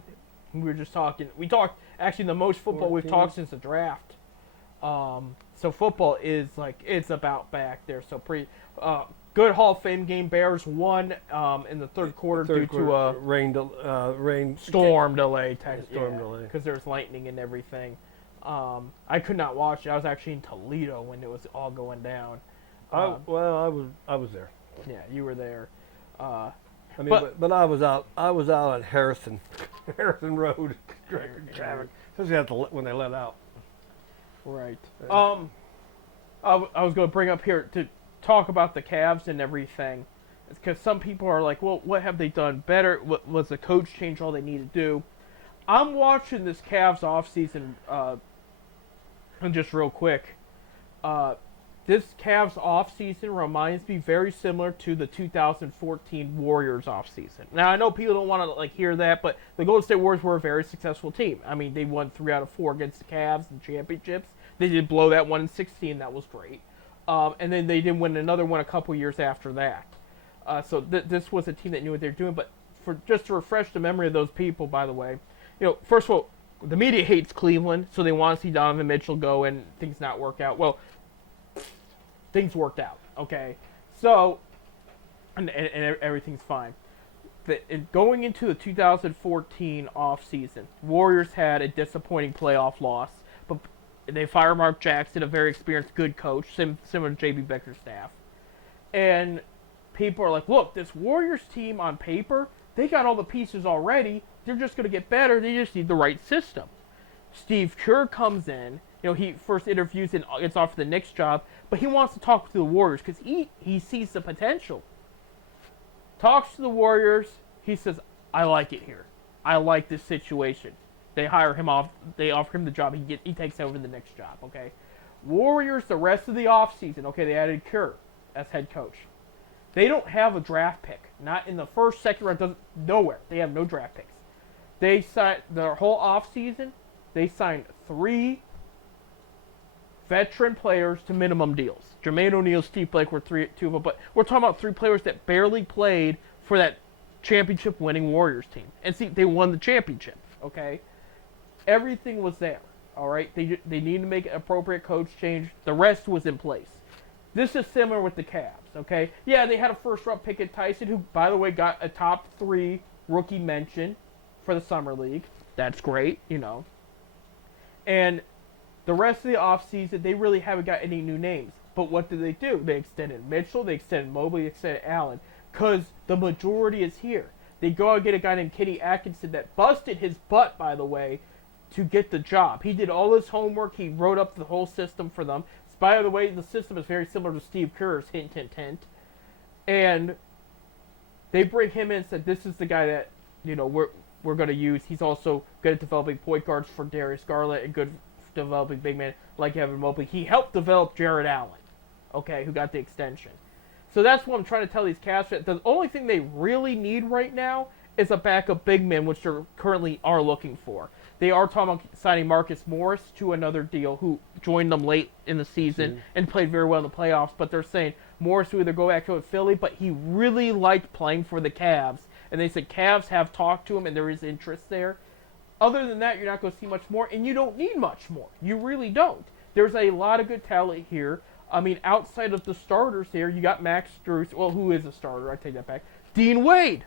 we were just talking. We talked actually the most football we've talked since the draft. So football is it's about back there. So pretty good Hall of Fame game. Bears won in the third quarter due to a storm delay. Because there's lightning and everything. I could not watch it. I was actually in Toledo when it was all going down. I was there. Yeah, you were there. But I was out. I was out at Harrison Road, traffic. Especially when they let out. Right. I was going to bring up here to talk about the Cavs and everything, because some people are like, well, what have they done better? What was the coach change all they need to do? I'm watching this Cavs offseason, and just real quick, this Cavs offseason reminds me very similar to the 2014 Warriors offseason. Now, I know people don't want to hear that, but the Golden State Warriors were a very successful team. They won 3 out of 4 against the Cavs in championships. They did blow that one in 16. That was great. And then they did win another one a couple years after that. So this was a team that knew what they were doing. But just to refresh the memory of those people, by the way, first of all, the media hates Cleveland, so they want to see Donovan Mitchell go and things not work out. Well, things worked out, okay? So, and everything's fine. Going into the 2014 offseason, Warriors had a disappointing playoff loss, but they fire Mark Jackson, a very experienced, good coach, similar to J.B. Bickerstaff. And people are like, look, this Warriors team on paper, they got all the pieces already. They're just going to get better. They just need the right system. Steve Kerr comes in. He first interviews and gets offered the Knicks job, but he wants to talk to the Warriors because he sees the potential. Talks to the Warriors. He says, I like it here. I like this situation. They hire him off. They offer him the job. He takes over the Knicks job, okay? Warriors, the rest of the offseason, okay, they added Kerr as head coach. They don't have a draft pick. Not in the first, second round, nowhere. They have no draft picks. They signed their whole offseason. They signed 3 veteran players to minimum deals. Jermaine O'Neal, Steve Blake were 2 of them, but we're talking about 3 players that barely played for that championship-winning Warriors team. And see, they won the championship, okay? Everything was there, all right? They needed to make an appropriate coach change. The rest was in place. This is similar with the Cavs, okay? Yeah, they had a first-round pick at Tyson, who, by the way, got a top 3 rookie mention for the Summer League. That's great, And the rest of the offseason, they really haven't got any new names. But what did they do? They extended Mitchell, they extended Mobley, they extended Allen, because the majority is here. They go and get a guy named Kenny Atkinson that busted his butt, by the way, to get the job. He did all his homework. He wrote up the whole system for them. By the way, the system is very similar to Steve Kerr's, hint, hint, hint. And they bring him in and said, this is the guy that, we're going to use. He's also good at developing point guards for Darius Garland and good at developing big men like Evan Mobley. He helped develop Jared Allen, okay, who got the extension. So that's what I'm trying to tell these Cavs fans. The only thing they really need right now is a backup big man, which they currently are looking for. They are talking about signing Marcus Morris to another deal, who joined them late in the season and played very well in the playoffs. But they're saying Morris will either go back to Philly, but he really liked playing for the Cavs. And they said Cavs have talked to him, and there is interest there. Other than that, you're not going to see much more, and you don't need much more. You really don't. There's a lot of good talent here. I mean, outside of the starters here, you got Max Strus. Well, who is a starter? I take that back. Dean Wade.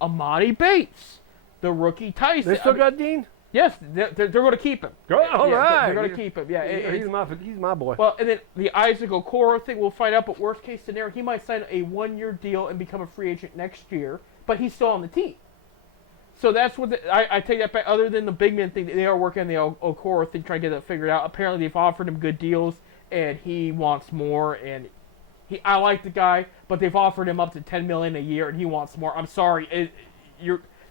Amani Bates. The rookie Tyson. They still got Dean? Yes, they're going to keep him. All right. They're going to keep him. Yeah, he's my boy. Well, and then the Isaac Okoro thing, we'll find out. But worst case scenario, he might sign a 1-year deal and become a free agent next year. But he's still on the team. So that's what I take that back. Other than the big man thing, they are working on the Okoro thing, trying to get that figured out. Apparently, they've offered him good deals, and he wants more. And I like the guy, but they've offered him up to $10 million a year, and he wants more. I'm sorry,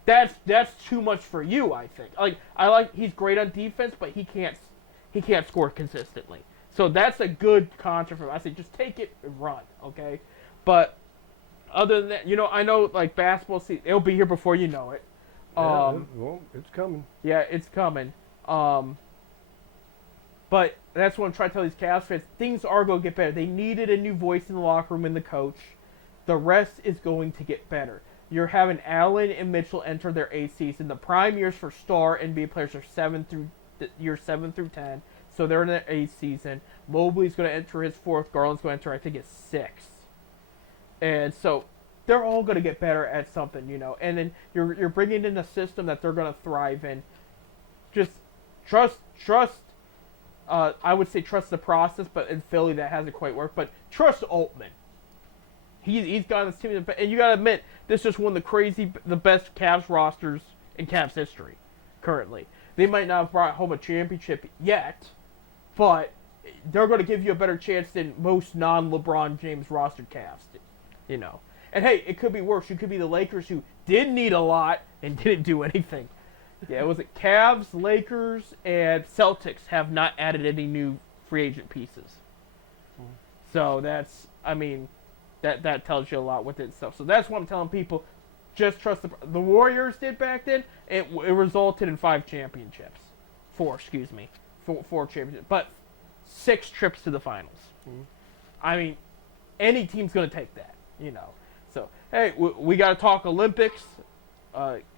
that's too much for you. I think. He's great on defense, but he can't score consistently. So that's a good contract for him. I say just take it and run, okay? But other than that, I know like basketball season, it'll be here before you know it. Well, it's coming. Yeah, it's coming. But that's what I'm trying to tell these Cavs fans. Things are going to get better. They needed a new voice in the locker room and the coach. The rest is going to get better. You're having Allen and Mitchell enter their 8th season. The prime years for star NBA players are 7 through 10. So they're in their 8th season. Mobley's going to enter his 4th. Garland's going to enter, I think, his 6th. And so they're all going to get better at something, And then you're bringing in a system that they're going to thrive in. Just trust. I would say trust the process, but in Philly that hasn't quite worked. But trust Altman. He's got his team, and you got to admit, this is one of the best Cavs rosters in Cavs history, currently. They might not have brought home a championship yet, but they're going to give you a better chance than most non-LeBron James rostered Cavs, And hey, it could be worse. You could be the Lakers, who did need a lot and didn't do anything. Yeah, it was Cavs, Lakers, and Celtics have not added any new free agent pieces. So that's, that tells you a lot with it stuff. So that's what I'm telling people. Just trust the Warriors did back then. It resulted in 5 championships. 4 championships. But 6 trips to the finals. Any team's going to take that, So, hey, we got to talk Olympics.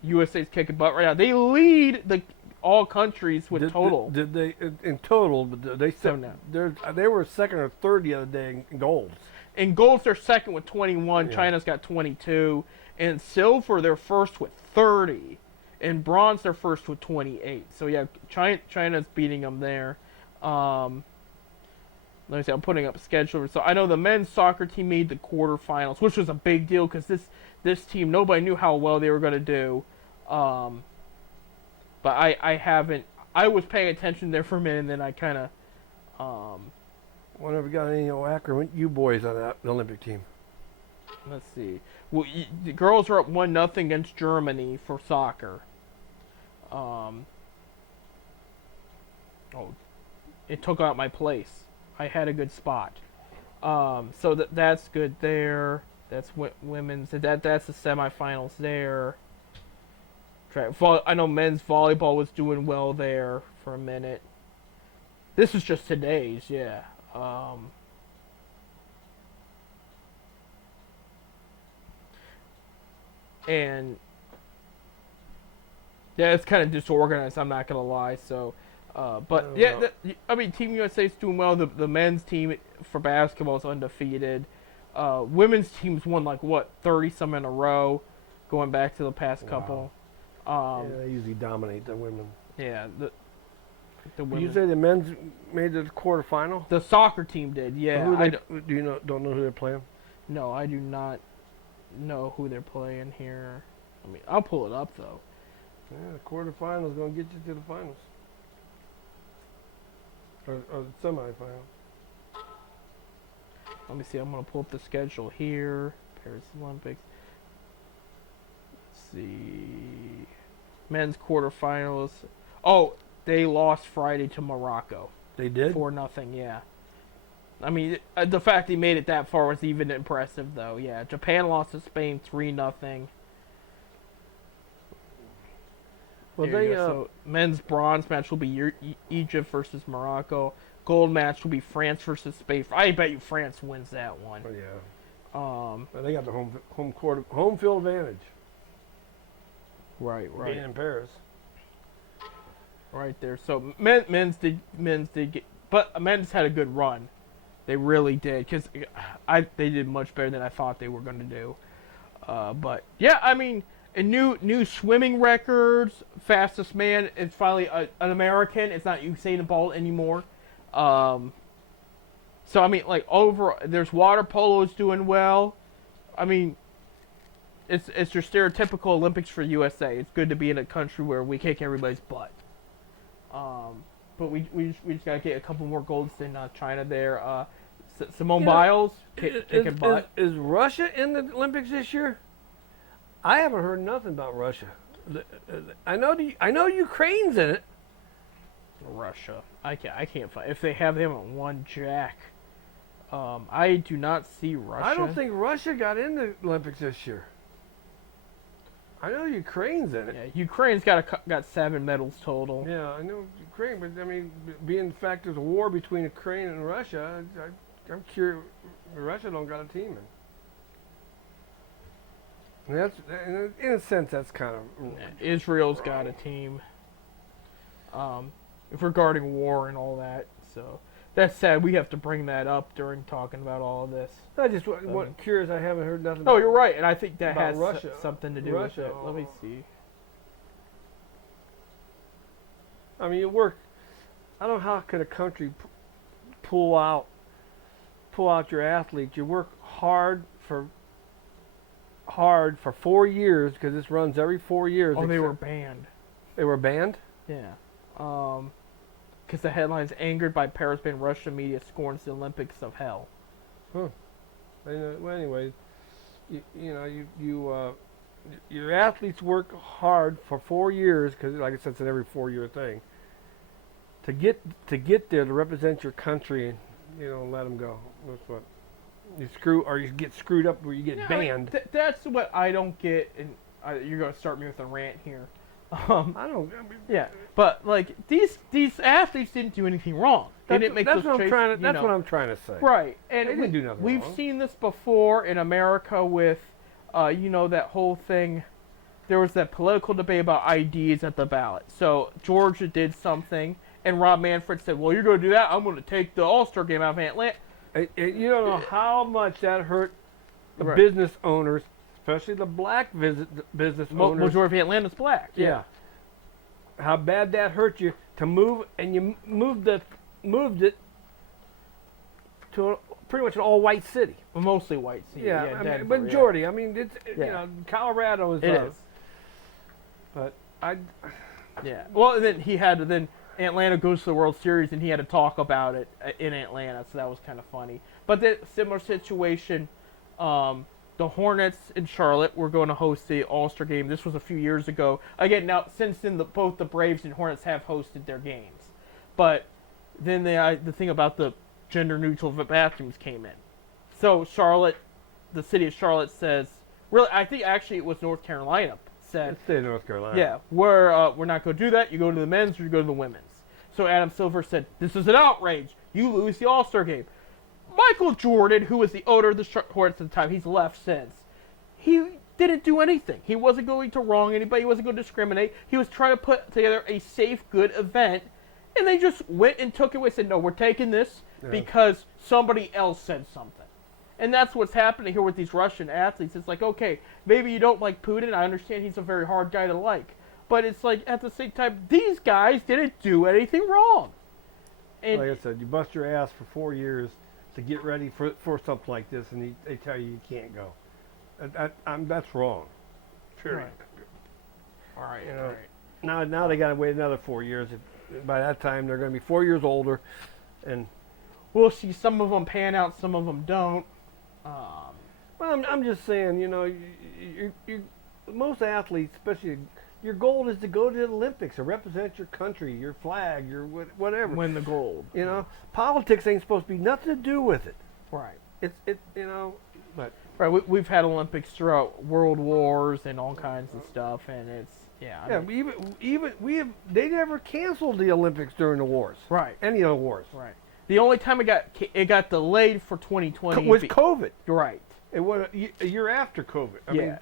USA's kicking butt right now. They lead all countries with total. Did they in total? They said they were second or third the other day in golds. In golds, they're second with 21. Yeah. China's got 22. In silver, they're first with 30. In bronze, they're first with 28. So yeah, China's beating them there. Let me see. I'm putting up a schedule. So I know the men's soccer team made the quarterfinals, which was a big deal because this team, nobody knew how well they were going to do. But I haven't. I was paying attention there for a minute, and then I kind of. Wonder if we got any Akron you boys on that Olympic team. Let's see. Well, the girls are up 1-0 against Germany for soccer. It took out my place. I had a good spot. So that's good there. That's women's. That's the semifinals there. I know men's volleyball was doing well there for a minute. This is just today's, yeah. And yeah, it's kind of disorganized. I'm not gonna lie. So, but yeah, I mean, Team USA is doing well. The men's team for basketball is undefeated. Women's teams won 30 some in a row, going back to the past couple. They usually dominate the women. Yeah, the women. You say the men's made the quarterfinal? The soccer team did. Yeah. Don't know who they're playing? No, I do not know who they're playing here. I mean, I'll pull it up though. Yeah, the quarterfinal is going to get you to the finals. Or the semifinal. Let me see. I'm going to pull up the schedule here. Paris Olympics. Let's see. Men's quarterfinals. Oh, they lost Friday to Morocco. They did? 4-0, yeah. I mean, the fact they made it that far was even impressive, though. Yeah, Japan lost to Spain 3-0. Well, so men's bronze match will be Egypt versus Morocco. Gold match will be France versus Spain. I bet you France wins that one. Oh, yeah. They got the home field advantage. Right. Being in Paris. Right there. So men's did get, but men's had a good run. They really did, because they did much better than I thought they were going to do. But yeah, I mean, and new swimming records. Fastest man is finally an American. It's not Usain Bolt anymore. So I mean, there's water polo is doing well. I mean, it's your stereotypical Olympics for USA. It's good to be in a country where we kick everybody's butt. But we just gotta get a couple more golds in China there. Simone Biles kicking butt. Is Russia in the Olympics this year? I haven't heard nothing about Russia. I know Ukraine's in it. Russia. I can't find if they have them at one jack. I do not see Russia. I don't think Russia got in the Olympics this year. I know Ukraine's in it. Yeah, Ukraine's got 7 medals total. Yeah, I know Ukraine, but I mean, being the fact there's a war between Ukraine and Russia, I'm curious. Russia don't got a team in. And that's, in a sense, that's kind of. Israel's got a team. Regarding war and all that, so that's sad. We have to bring that up during talking about all of this. I just curious. I haven't heard nothing. Oh, you're right, and I think that has Russia. Something to do with it. Let me see. I mean, you work. I don't know how could a country pull out your athletes. You work hard for 4 years because this runs every 4 years. Oh, they were banned. They were banned? Yeah. Because the headline's angered by Paris ban Russian media scorns the Olympics of hell. Huh. Well, anyway, your athletes work hard for 4 years because, like I said, it's an every 4-year thing. To get there to represent your country, and let them go. That's what you get screwed up where you get banned. I mean, that's what I don't get, and you're gonna start me with a rant here. Yeah, but these athletes didn't do anything wrong. They didn't make that's those That's what I'm trying to say. Right, and they didn't do nothing we've wrong. seen this before in America with, that whole thing. There was that political debate about IDs at the ballot. So Georgia did something, and Rob Manfred said, "Well, you're going to do that. I'm going to take the All-Star game out of Atlanta." You don't know how much that hurt the business owners, especially the black business owners. Majority of Atlanta's black. Yeah. How bad that hurt you to move, and you moved the moved it to pretty much an all-white city. Mostly white. Yeah, I mean, Denver, majority. I mean, it's Yeah. you know, Colorado is. It is. But I. Yeah. Well, and then Atlanta goes to the World Series, and he had to talk about it in Atlanta, so that was kind of funny. But the similar situation, the Hornets in Charlotte were going to host the All-Star game. This was a few years ago. Again, now since then, both the Braves and Hornets have hosted their games. But then the thing about the gender-neutral bathrooms came in. So Charlotte, the city of Charlotte says, really, I think actually it was North Carolina said, It's state of North Carolina. yeah, we're not going to do that. You go to the men's or you go to the women's. So Adam Silver said, this is an outrage. You lose the All-Star game. Michael Jordan, who was the owner of the Hornets at the time, he's left since. He didn't do anything. He wasn't going to wrong anybody. He wasn't going to discriminate. He was trying to put together a safe, good event. And they just went and took it away and said, no, we're taking this because somebody else said something. And that's what's happening here with these Russian athletes. It's like, okay, maybe you don't like Putin. I understand he's a very hard guy to like. But it's like, at the same time, these guys didn't do anything wrong. And Like I said, you bust your ass for 4 years to get ready for something like this, and they tell you can't go. That's wrong. Period. All right, You know, all right. Now they got to wait another 4 years. By that time, they're going to be 4 years older, and We'll see. Some of them pan out, some of them don't. well, I'm just saying, you know, most athletes, especially, your goal is to go to the Olympics or represent your country, your flag, your whatever. Win the gold. You know, politics ain't supposed to be nothing to do with it. Right. You know, but Right. We've had Olympics throughout world wars and all kinds of stuff, and it's I mean, they never canceled the Olympics during the wars. right. Any of the wars. Right. The only time it got delayed for 2020 Was COVID. Right. It was a year after COVID. I mean,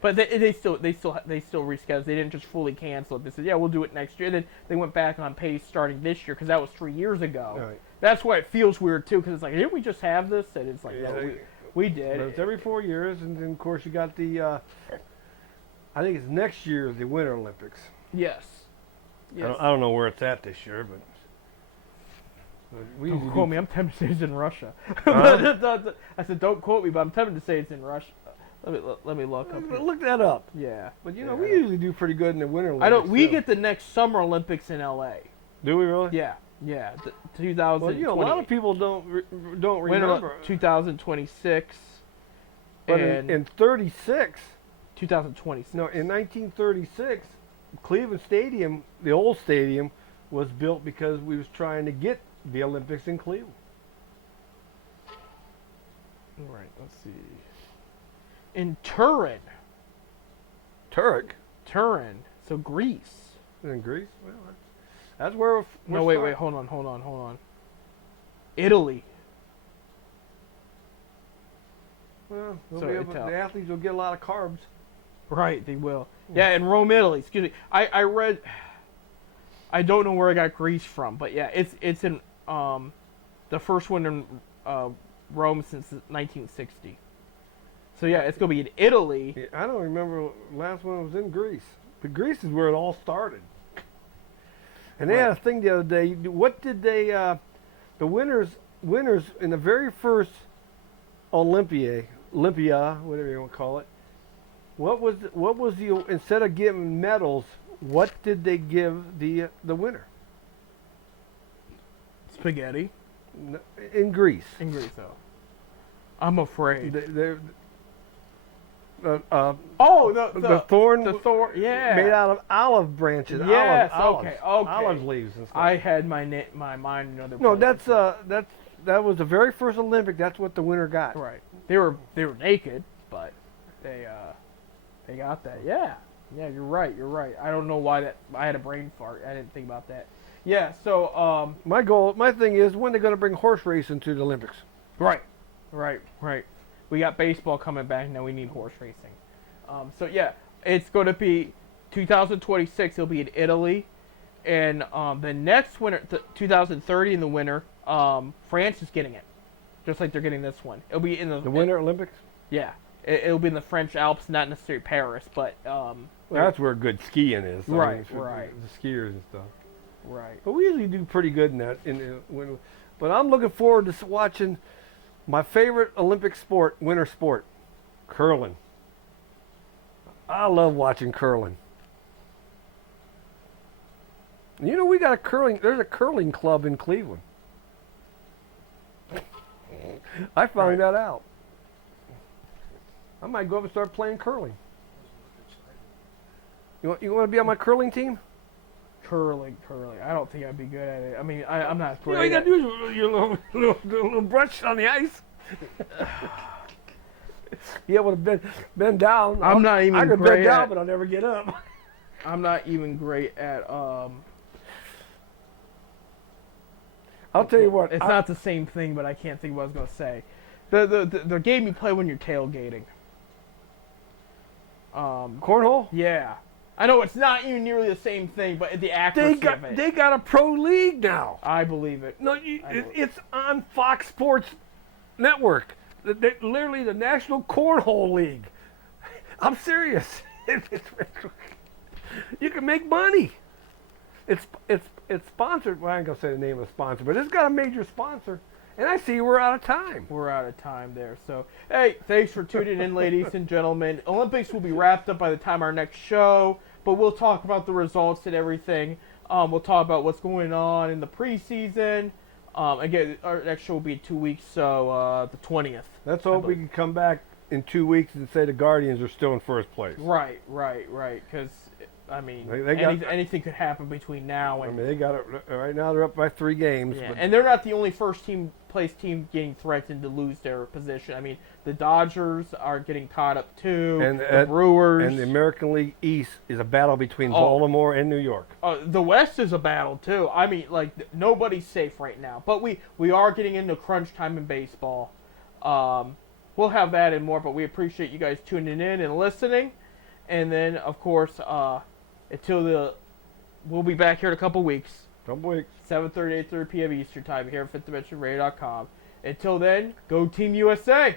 But they still rescheduled. They didn't just fully cancel it. They said, yeah, we'll do it next year. Then they went back on pace starting this year because that was 3 years ago. Right. That's why it feels weird too, because it's like, didn't we just have this? And it's like, no, we did. But it's every 4 years, and then of course you got the. I think it's next year the Winter Olympics. Yes. Yes. I don't know where it's at this year, but we Don't usually quote do- me. I'm tempted to say it's in Russia. Huh? I said, don't quote me, but I'm tempted to say it's in Russia. Let me look up. Here. Look that up. Yeah. But you know, Yeah. we usually do pretty good in the Winter Olympics. I don't. We too. get the next Summer Olympics in LA. Do we really? Yeah. Yeah. 2000. Well, you know, a lot of people don't Winter remember. 2026. But and in 36, 2026. no, in 1936, Cleveland Stadium, the old stadium, was built because we was trying to get the Olympics in Cleveland. All right. Let's see. In Turin. Turin. So Greece. In Greece. Well, that's where we're No, wait. Hold on. Italy. Well, So the athletes will get a lot of carbs. Right, they will. Yeah, in Rome, Italy. Excuse me. I read. I don't know where I got Greece from, but yeah, it's in the first one in Rome since 1960. So yeah, it's gonna be in Italy. Yeah, I don't remember the last one was in Greece, but Greece is where it all started. And they had a thing the other day. What did they? The winners in the very first Olympia, whatever you want to call it. What was the instead of giving medals? What did they give the winner Spaghetti in Greece? in Greece, though. I'm afraid. Oh, The thorn, the thorn. Yeah. made out of olive branches. Yes, olives, okay. olive leaves and stuff. I had my mind another. No, place. that was the very first Olympic. That's what the winner got. Right. They were naked, but they got that. Yeah. Yeah, you're right. I don't know why that. I had a brain fart. I didn't think about that. Yeah. So My thing is when they're going to bring horse racing to the Olympics. Right. We got baseball coming back now. We need horse racing. So yeah, it's going to be 2026. It'll be in Italy, and the next winter, 2030 in the winter, France is getting it, just like they're getting this one. It'll be in the Winter Olympics. Yeah, it'll be in the French Alps, not necessarily Paris, but Well, that's where good skiing is. Right, for right. The skiers and stuff. Right. But we usually do pretty good in that. But I'm looking forward to watching my favorite Olympic sport, winter sport, curling. I love watching curling. You know, there's a curling club in Cleveland. I found that out. I might go up and start playing curling. You want to be on my curling team? Curling. I don't think I'd be good at it. I mean, I'm not You know, great. you got to do is your little brush on the ice. Be able to bend down. I'm not even I could great bend down, at- but I'll never get up. I'm not even great at. I'll tell you what. It's not the same thing, but I can't think of what I was gonna say. The game you play when you're tailgating. Cornhole. Yeah. I know it's not even nearly the same thing, but the accuracy of it. They got a pro league now. I believe it. No, it's on Fox Sports Network. Literally the National Cornhole League. I'm serious. You can make money. It's sponsored. Well, I ain't gonna say the name of the sponsor, but it's got a major sponsor. And I see we're out of time. We're out of time there. So, hey, thanks for tuning in, ladies and gentlemen. Olympics will be wrapped up by the time our next show, but we'll talk about the results and everything. We'll talk about what's going on in the preseason. Again, our next show will be in 2 weeks, so the 20th. Let's hope we can come back in 2 weeks and say the Guardians are still in first place. Right. Because, I mean, anything could happen between now and... I mean, they got it right now. They're up by 3 games. Yeah, But and they're not the only first-place team getting threatened to lose their position. I mean, the Dodgers are getting caught up too. And the Brewers and the American League East is a battle between Baltimore and New York. The West is a battle too. I mean, like nobody's safe right now. But we are getting into crunch time in baseball. We'll have that and more. But we appreciate you guys tuning in and listening. And then, of course, we'll be back here in a couple weeks. 7:30, 8:30 p.m. Eastern Time here at FifthDimensionRadio.com. Until then, go Team USA!